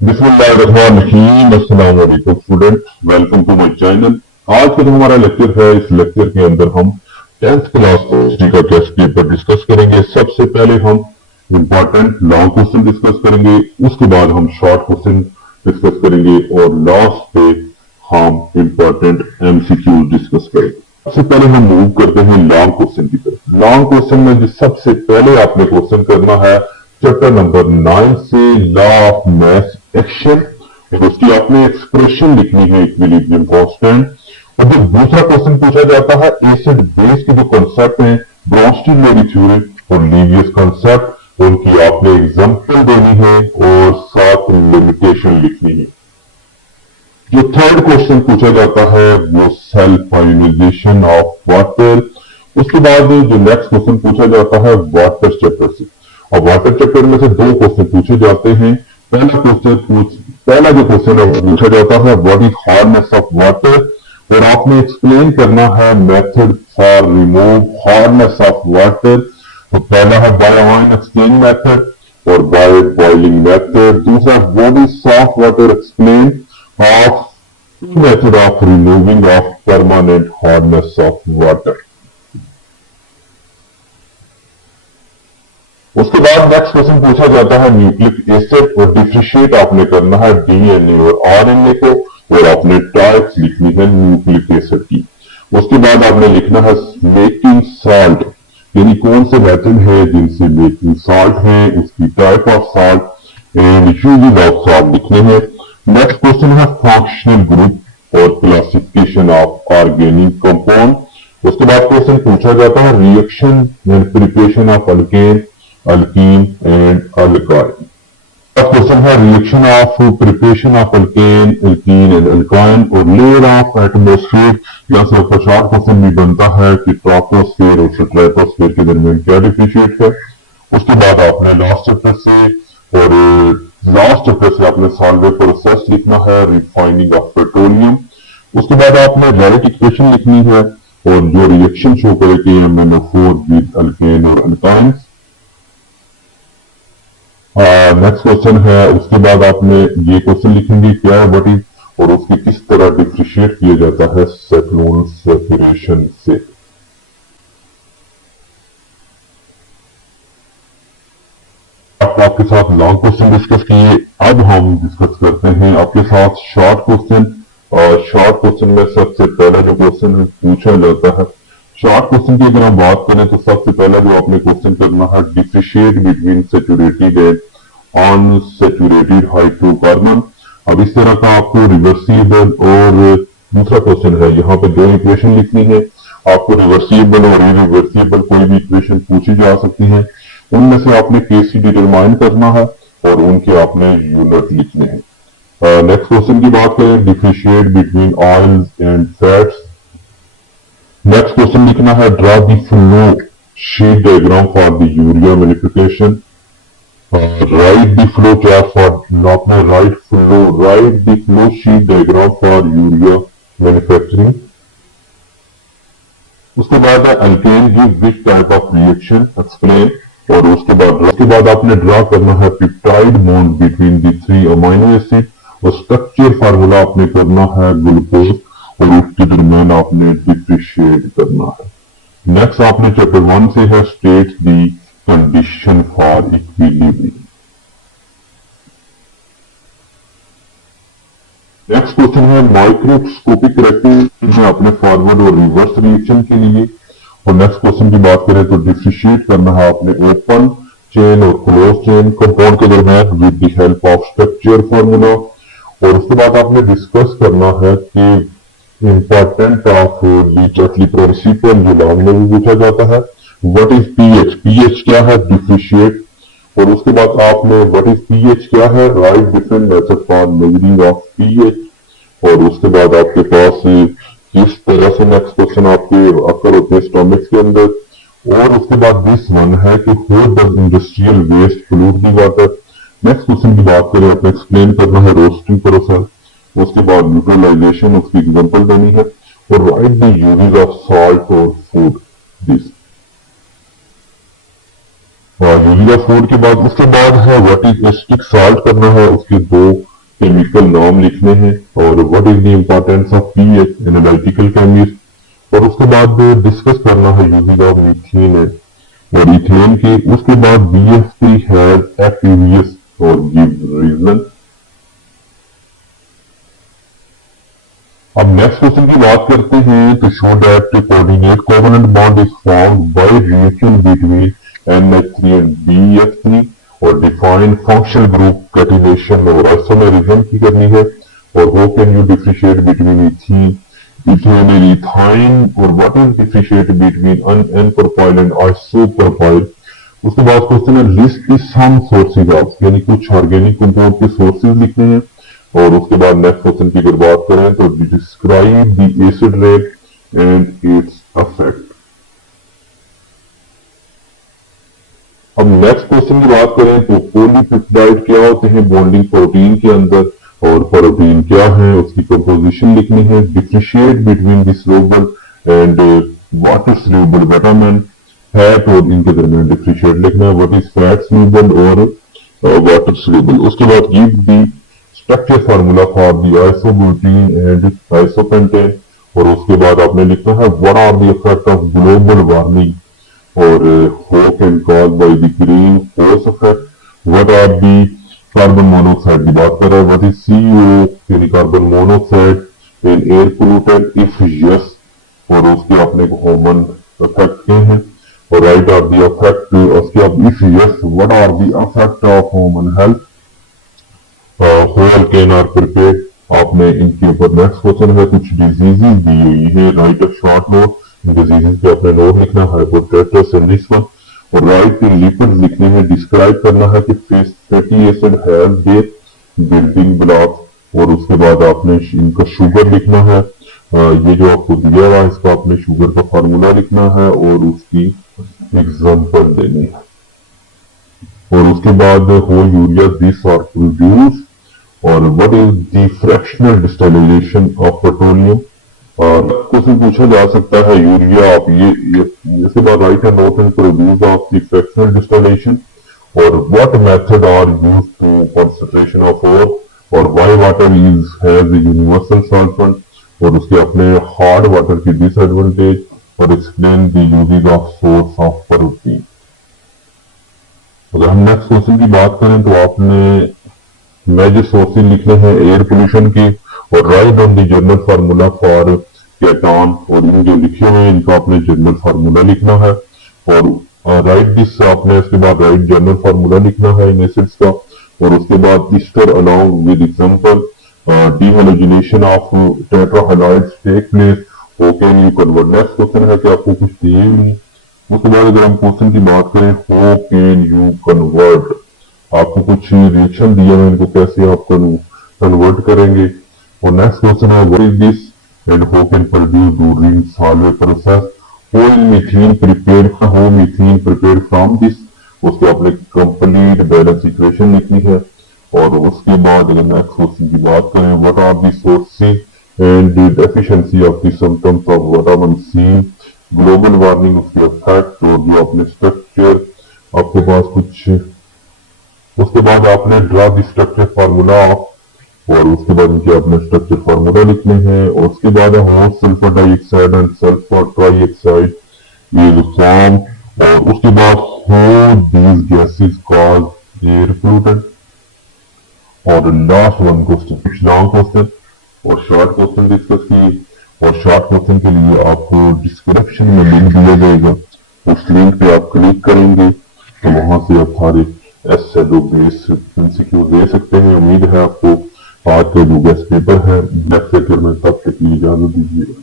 बिस्मिल्लाहिर्रहमानिर्रहीम। अस्सलाम वालेकुम student, welcome to my channel. आज का जो हमारा लेक्चर है, इस लेक्चर के अंदर हम 10th क्लास हिस्ट्री का टेस्ट पेपर डिस्कस करेंगे। सबसे पहले हम इंपॉर्टेंट लॉन्ग क्वेश्चन डिस्कस करेंगे, उसके बाद हम शॉर्ट क्वेश्चन डिस्कस करेंगे और लास्ट पे हम इंपॉर्टेंट एमसीक्यू डिस्कस करेंगे। सबसे पहले हम मूव करते हैं लॉन्ग क्वेश्चन की तरफ। लॉन्ग क्वेश्चन में जो सबसे पहले आपने क्वेश्चन करना है चैप्टर नंबर 9 से लॉ ऑफ मास एक्शन, और उसकी आपने एक्सप्रेशन लिखनी है इक्विलिब्रियम कांस्टेंट। और जो दूसरा क्वेश्चन पूछा जाता है एसिड बेस के जो कंसेप्ट है, ब्रोंस्टीन-लेवी थ्योरम और लीवियस कंसेप्ट, उनकी आपने एग्जांपल देनी है और साथ लिमिटेशन लिखनी है। जो थर्ड क्वेश्चन पूछा जाता है वो सेल्फ आयोनाइजेशन ऑफ वाटर। उसके बाद जो नेक्स्ट क्वेश्चन पूछा जाता है वाटर चैप्टर से, और वाटर चैप्टर में से दो क्वेश्चन पूछे जाते हैं। पहला जो क्वेश्चन है वो पूछा जाता है what is hardness of water, और आपने एक्सप्लेन करना है method for remove hardness of water. तो पहला है बाय आयन एक्सचेंज मेथड और बाय बॉइलिंग मेथड। दूसरा what is soft water explain of method of removing of permanent hardness of water. उसके बाद नेक्स्ट क्वेश्चन पूछा जाता है न्यूक्लिक एसिड, और डिफरेंशिएट आपने करना है डीएनए और आरएनए को, और आपने टाइप्स लिखनी है न्यूक्लिक एसिड की। उसके बाद आपने लिखना है मेकिंग सॉल्ट, यानी कौन से मेथड है जिनसे मेकिंग सॉल्ट है, उसकी type of salt and uses of salt लिखने हैं। नेक्स्ट क्वेश्चन है फंक्शनल ग्रुप और क्लासिफिकेशन ऑफ ऑर्गेनिक कंपाउंड। उसके बाद क्वेश्चन पूछा जाता है reaction and preparation of alkane, alkene and alkyne. Question है reaction of preparation of alkane, alkene and alkyne और लेयर ऑफ एटमॉस्फेयर। यहाँ से आपका शॉर्ट क्वेश्चन भी बनता है कि ट्रोपोस्फेयर और स्ट्रेटोस्फेयर के दरमियान क्या डिफरेंशिएट है। उसके बाद आपने लास्ट चैप्टर से आपने सॉल्वे प्रोसेस लिखना है, रिफाइनिंग ऑफ पेट्रोलियम। उसके बाद आपने राइट इक्वेशन लिखनी है और जो रिएक्शन शो करे कि MnO4 विद अल्केन और अल्काइन। नेक्स्ट क्वेश्चन है, उसके बाद आपने ये क्वेश्चन लिखेंगे क्या है व्हाट इज, और उसकी किस तरह डिफरेंशिएट किया जाता है साइक्लोन सेपरेशन से। आपके साथ लॉन्ग क्वेश्चन डिस्कस किए, अब हम डिस्कस करते हैं आपके साथ शॉर्ट क्वेश्चन। और शॉर्ट क्वेश्चन में सबसे पहला जो क्वेश्चन पूछा जाता है, शॉर्ट क्वेश्चन की अगर हम बात करें तो सबसे पहला जो आपने क्वेश्चन करना है differentiate between saturated and unsaturated hydrocarbon. अब इस तरह का आपको रिवर्सिबल और दूसरा क्वेश्चन है, यहाँ पे दो इक्वेशन लिखनी है। आपको रिवर्सिबल और इरिवर्सिबल कोई भी इक्वेशन पूछी जा सकती है, उनमें से आपने केसी डिटरमाइन करना है और उनके आपने यूनिट लिखने हैं। नेक्स्ट क्वेश्चन की बात करें differentiate between oils and fats. Next question लिखना है draw the flow sheet diagram for the urea मैनिफिकेशन। Write the flow chart for, आपने write the flow sheet diagram for urea manufacturing. उसके बाद है alkane give which type of reaction explain, और उसके बाद आपने ड्रा करना है peptide bond between the 3 amino acid, और स्ट्रक्चर फार्मूला आपने करना है ग्लूकोज, और उसके दरमियान आपने डिफरेंशिएट करना है। नेक्स्ट आपने चैप्टर 1 से है state the condition for equilibrium. Next question है माइक्रोस्कोपिक करेक्टिंग में अपने फॉरवर्ड और रिवर्स रिएक्शन के लिए। और नेक्स्ट क्वेश्चन की बात करें तो डिफरेंशिएट करना है आपने ओपन चेन और क्लोज चेन कंपाउंड के दरमियान with the help of structure formula. और उसके बाद आपने डिस्कस करना है कि इंपॉर्टेंट ऑफ लीचर्टली प्रिंसिपल, जो लॉन्ग में भी पूछा जाता है। व्हाट इज पीएच, पीएच क्या है डिफरेंशिएट। और उसके बाद आपने व्हाट इज पीएच क्या है, right different method for measuring of pH. और उसके बाद आपके पास किस तरह से नेक्स्ट क्वेश्चन आपके अक्सर होते हैं स्टोमिक्स के अंदर। और उसके बाद दिस वन है कि how does industrial waste pollute the water. Next question की बात करें, आपने एक्सप्लेन करना है रोस्टिंग प्रोसेस। उसके बाद न्यूट्रलाइजेशन, उसकी एग्जांपल देनी है, और right the uses of salt और फूड दिस। और यूरिया फूड के बाद उसके बाद है व्हाट इज एसिटिक साल्ट करना है, उसके दो केमिकल नाम लिखने हैं और what is the importance of pH analytical chemist. और उसके बाद डिस्कस करना है यूजिंग ऑफ मीथेन और इथेन के। उसके बाद बीएफ3 हैज एक्यूरियस और गिव रीजन। अब नेक्स्ट क्वेश्चन की बात करते हैं तो show that coordinate covalent bond is formed by reaction between NH3 and BF3 और डिफाइन फंक्शनल ग्रुप कैटिनेशन और आइसोमेरिज्म की करनी है। और how can you differentiate between ethane and ethyne और what is differentiate between n propyl and isopropyl. उसके बाद question है list the some sources of, यानी कुछ ऑर्गेनिक कंपाउंड के सोर्सेज लिखने हैं। और उसके बाद नेक्स्ट क्वेश्चन की अगर बात करें तो describe the acid rate and its effect. अब नेक्स्ट क्वेश्चन की बात करें तो पॉलीपेप्टाइड क्या होते हैं बॉन्डिंग प्रोटीन के अंदर और प्रोटीन क्या है उसकी कंपोजिशन लिखनी है। Differentiate between the soluble and water soluble vitamin fat और इनके दरमियान डिफरेंशिएट लिखना है। व्हाट इज फैट सॉल्युबल और वाटर सॉल्युबल। उसके बाद give the structure formula for the isobutane and isopentane. और उसके बाद आपने लिखना है what are the effect of global warming और how can caused by the greenhouse effect। what are the carbon monoxide की बात कर रहा है। what is CO यानी carbon monoxide in air polluted if yes। और उसके अपने कॉमन इफेक्ट क्या है और राइट आर दी इफेक्ट उसके अब if yes what are the effect of human health। Whole can are prepare. आपने इनके ऊपर नेक्स्ट क्वेश्चन में कुछ डिजीजेज दी हुई है, right a short note diseases पे अपने नोट लिखना है हाइपोटेटस एंड दिस वन। और राइट लिपिड लिखने हैं, डिस्क्राइब करना है कि fatty acid have their building block. और उसके बाद आपने इनका शुगर लिखना है, ये जो आपको दिया हुआ है इसका आपने शुगर का फार्मूला लिखना है और उसकी एग्जांपल देनी है। और उसके बाद हो यूरिया दिस आर प्रोड्यूस और what is the fractional distillation of petroleum. Question पूछा जा सकता है यूरिया आप ये इसके बाद राइट है note and produce of the fractional distillation और what method are used to concentration of ore और why water is has a universal solvent. और उसके अपने हार्ड वाटर की डिसएडवांटेज और explain the uses of source of protein. अगर हम next question की बात करें तो आपने मेजर सोर्सेज लिखने हैं एयर पोल्यूशन के और write on the general formula for ketone. और इन जो लिखे हुए हैं इनका आपने जनरल फार्मूला लिखना है और राइट दिस आपने इसके बाद राइट जनरल फार्मूला लिखना है इन एसिड्स का। और उसके बाद ester along with example dehydrogenation of tetrahydrides take place. How can you convert. Next question है कि आपको कुछ दिए ही नहीं। उसके बाद अगर हम क्वेश्चन की बात करें हाउ कैन यू कन्वर्ट, आपको कुछ रिएक्शन दिया है इनको कैसे आप कन्वर्ट करेंगे। और नेक्स्ट क्वेश्चन है what is this and how can produce during Solvay process. How methane prepared from this. उसके अपने कंप्लीट बैलेंस इक्वेशन लिखनी है। और उसके बाद अगर नेक्स्ट क्वेश्चन की बात करें what are the sources and the efficiency of the symptoms of vitamin C global warming उसके इफेक्ट और जो अपने स्ट्रक्चर आपके पास कुछ। उसके बाद आपने ड्रा द स्ट्रक्चर फार्मूला और उसके बाद इनके अपने स्ट्रक्चर फार्मूला लिखने हैं। और उसके बाद है sulphur dioxide and sulphur trioxide is form. और उसके बाद how these gases cause air pollutant. और लास्ट वन क्वेश्चन कुछ लॉन्ग क्वेश्चन और शॉर्ट क्वेश्चन डिस्कस किए। और शॉर्ट क्वेश्चन के लिए आपको डिस्क्रिप्शन में लिंक दिया जाएगा, उस लिंक पे आप क्लिक करेंगे तो वहां से आप सारे ऐसे दो बेस एमसीक्यू दे सकते हैं। उम्मीद है आपको आज का जो गेस्ट पेपर है नेक्स्ट लेक्चर में तब तक की इजाजत दीजिए।